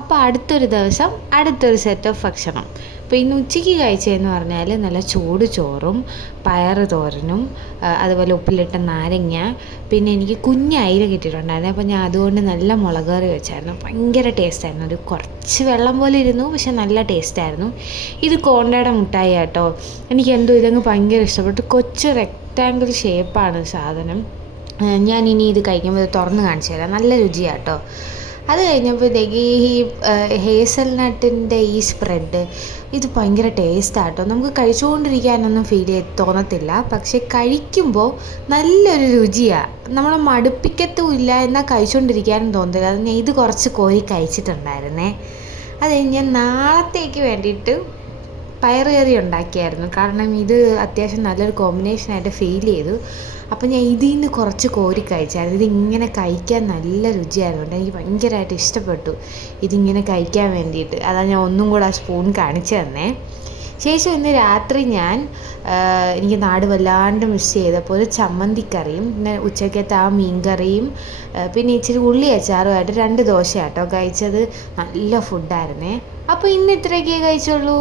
അപ്പോൾ അടുത്തൊരു ദിവസം അടുത്തൊരു സെറ്റ് ഓഫ് ഭക്ഷണം. അപ്പോൾ ഇന്ന് ഉച്ചയ്ക്ക് കഴിച്ചതെന്ന് പറഞ്ഞാൽ നല്ല ചൂട് ചോറും പയറ് തോരനും അതുപോലെ ഉപ്പിലിട്ട നാരങ്ങ, പിന്നെ എനിക്ക് കുഞ്ഞ് അയില കിട്ടിയിട്ടുണ്ടായിരുന്നു. അപ്പോൾ ഞാൻ അതുകൊണ്ട് നല്ല മുളക് കറി വെച്ചായിരുന്നു. ഭയങ്കര ടേസ്റ്റായിരുന്നു. ഒരു കുറച്ച് വെള്ളം പോലെ ഇരുന്നു, പക്ഷെ നല്ല ടേസ്റ്റായിരുന്നു. ഇത് കോണ്ടയുടെ മുട്ടായി കേട്ടോ. എനിക്ക് ഇതങ്ങ് ഭയങ്കര ഇഷ്ടപ്പെട്ടു. കൊച്ചു റെക്റ്റാങ്കിൾ ഷേപ്പാണ് സാധനം. ഞാനിനി ഇത് കഴിക്കുമ്പോൾ തുറന്ന് കാണിച്ചു തരാം. നല്ല രുചിയാട്ടോ. അത് കഴിഞ്ഞപ്പോഴത്തേക്ക് ഈ ഹേസൽനട്ടിൻ്റെ ഈ സ്പ്രെഡ് ഇത് ഭയങ്കര ടേസ്റ്റാട്ടോ. നമുക്ക് കഴിച്ചുകൊണ്ടിരിക്കാനൊന്നും തോന്നത്തില്ല, പക്ഷെ കഴിക്കുമ്പോൾ നല്ലൊരു റുചിയാണ്. നമ്മളെ മടുപ്പിക്കത്തുമില്ല, എന്നാൽ കഴിച്ചുകൊണ്ടിരിക്കാനും തോന്നത്തില്ല. അത് ഞാൻ ഇത് കുറച്ച് കോരി കഴിച്ചിട്ടുണ്ടായിരുന്നേ. അത് ഞാൻ നാളത്തേക്ക് വേണ്ടിയിട്ട് പയറ് കറി ഉണ്ടാക്കിയായിരുന്നു. കാരണം ഇത് അത്യാവശ്യം നല്ലൊരു കോമ്പിനേഷനായിട്ട് ഫീൽ ചെയ്തു. അപ്പോൾ ഞാൻ ഇതിൽ നിന്ന് കുറച്ച് കോരി കഴിച്ചായിരുന്നു. ഇതിങ്ങനെ കഴിക്കാൻ നല്ല രുചിയായതുകൊണ്ട് എനിക്ക് ഭയങ്കരമായിട്ട് ഇഷ്ടപ്പെട്ടു ഇതിങ്ങനെ കഴിക്കാൻ വേണ്ടിയിട്ട്. അതാണ് ഞാൻ ഒന്നും കൂടെ ആ സ്പൂൺ കാണിച്ചു തന്നേ. ശേഷം ഇന്ന് രാത്രി ഞാൻ എനിക്ക് നാട് വല്ലാണ്ട് മിസ് ചെയ്തപ്പോൾ ഒരു ചമ്മന്തിക്കറിയും പിന്നെ ഉച്ചക്കത്തെ ആ മീൻകറിയും പിന്നെ ഇച്ചിരി ഉള്ളി അച്ചാറുമായിട്ട് 2 ദോശയാട്ടോ കഴിച്ചത്. നല്ല ഫുഡായിരുന്നേ. അപ്പോൾ ഇന്ന് ഇത്രയൊക്കെ കഴിച്ചുള്ളൂ.